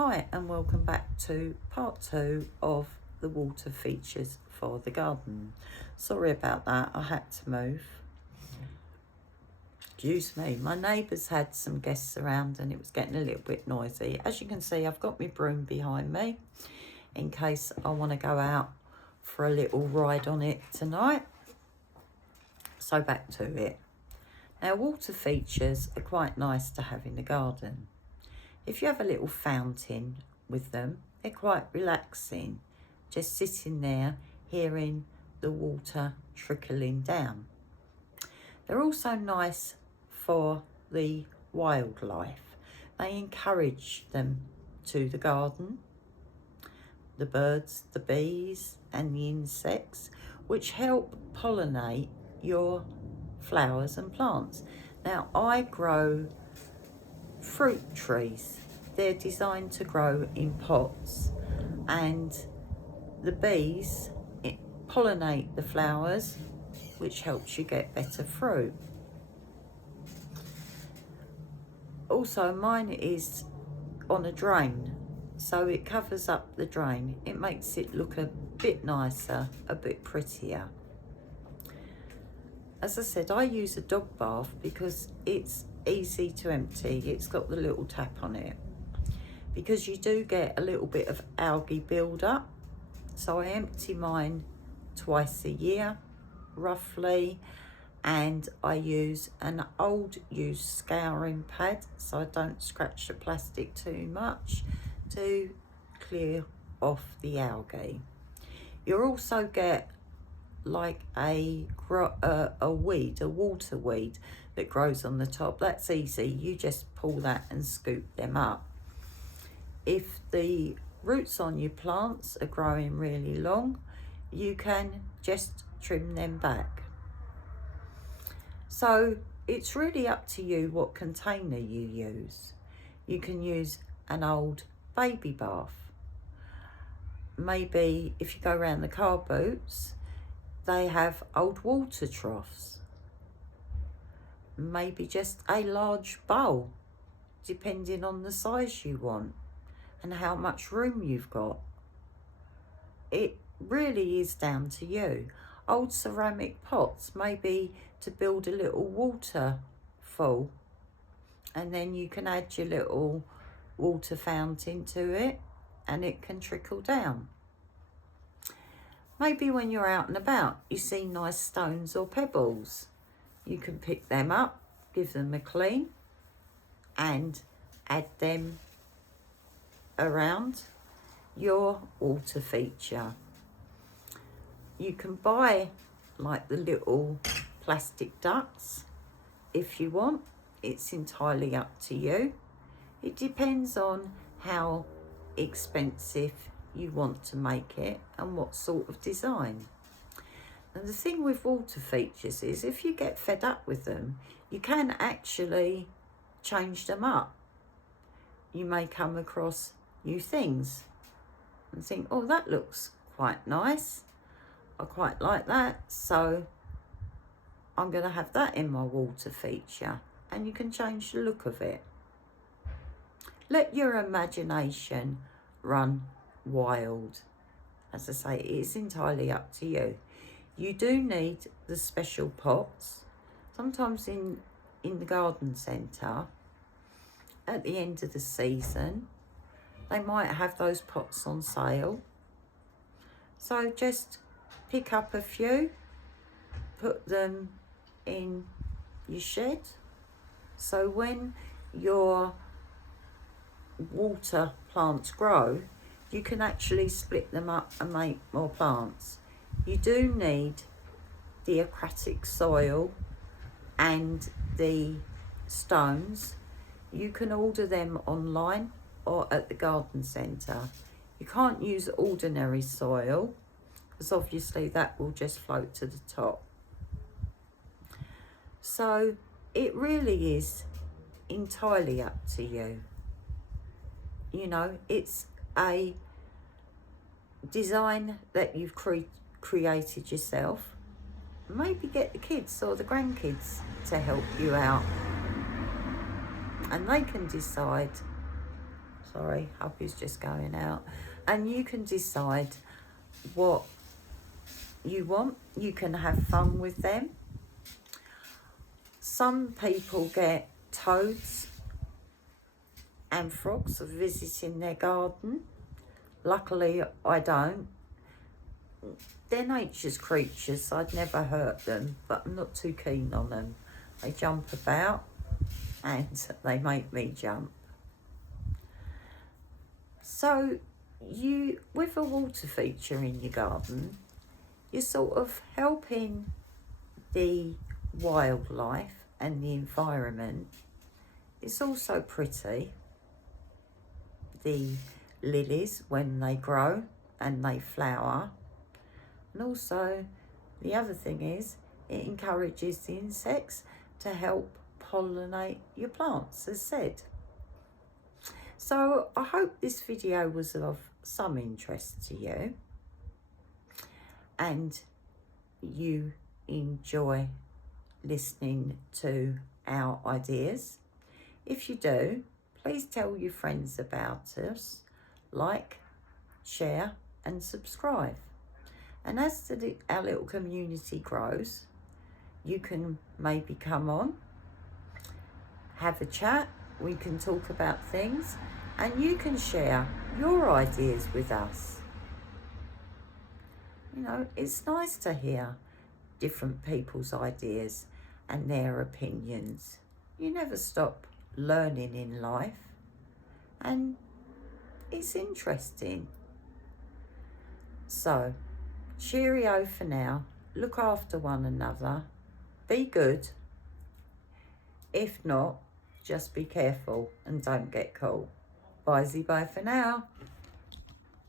Hi and welcome back to part 2 of the water features for the garden. Sorry about that, I had to move. Excuse me, my neighbours had some guests around and it was getting a little bit noisy. As you can see, I've got my broom behind me in case I want to go out for a little ride on it tonight. So back to it. Now, water features are quite nice to have in the garden. If you have a little fountain with them, they're quite relaxing, just sitting there hearing the water trickling down. They're also nice for the wildlife. They encourage them to the garden, the birds, the bees and the insects, which help pollinate your flowers and plants. Now, I grow fruit trees. They're designed to grow in pots, and the bees pollinate the flowers, which helps you get better fruit. Also, mine is on a drain, so it covers up the drain. It makes it look a bit nicer, a bit prettier. As I said, I use a dog bath because it's easy to empty. It's got the little tap on it. Because you do get a little bit of algae build-up, so I empty mine twice a year, roughly, and I use an old used scouring pad so I don't scratch the plastic too much to clear off the algae. You'll also get like a weed, a water weed that grows on the top. That's easy, you just pull that and scoop them up. If the roots on your plants are growing really long, you can just trim them back. So it's really up to you what container you use. You can use an old baby bath. Maybe if you go around the car boots, they have old water troughs. Maybe just a large bowl, depending on the size you want and how much room you've got. It really is down to you. Old ceramic pots, maybe to build a little waterfall, and then you can add your little water fountain to it and it can trickle down. Maybe when you're out and about, you see nice stones or pebbles. You can pick them up, give them a clean and add them around your water feature. You can buy like the little plastic ducks if you want. It's entirely up to you. It depends on how expensive you want to make it and what sort of design. And the thing with water features is if you get fed up with them, you can actually change them up. You may come across new things and think, oh, that looks quite nice. I quite like that, so I'm going to have that in my water feature, and you can change the look of it. Let your imagination run wild. As I say, it is entirely up to you. You do need the special pots. Sometimes in the garden centre, at the end of the season, they might have those pots on sale. So just pick up a few, put them in your shed. So when your water plants grow, you can actually split them up and make more plants. You do need the aquatic soil and the stones. You can order them online or at the garden centre. You can't use ordinary soil because obviously that will just float to the top. So it really is entirely up to you. You know, it's a design that you've created yourself. Maybe get the kids or the grandkids to help you out, and they can decide Sorry, hubby's just going out. And you can decide what you want. You can have fun with them. Some people get toads and frogs for visiting their garden. Luckily, I don't. They're nature's creatures, so I'd never hurt them, but I'm not too keen on them. They jump about and they make me jump. So you, with a water feature in your garden, you're sort of helping the wildlife and the environment. It's also pretty, the lilies when they grow and they flower. And also the other thing is it encourages the insects to help pollinate your plants, as said. So I hope this video was of some interest to you and you enjoy listening to our ideas. If you do, please tell your friends about us, like, share and subscribe. And as our little community grows, you can maybe come on, have a chat, we can talk about things, and you can share your ideas with us. You know, it's nice to hear different people's ideas and their opinions. You never stop learning in life, and it's interesting. So, cheerio for now. Look after one another. Be good. If not, just be careful and don't get caught. Bye-bye for now.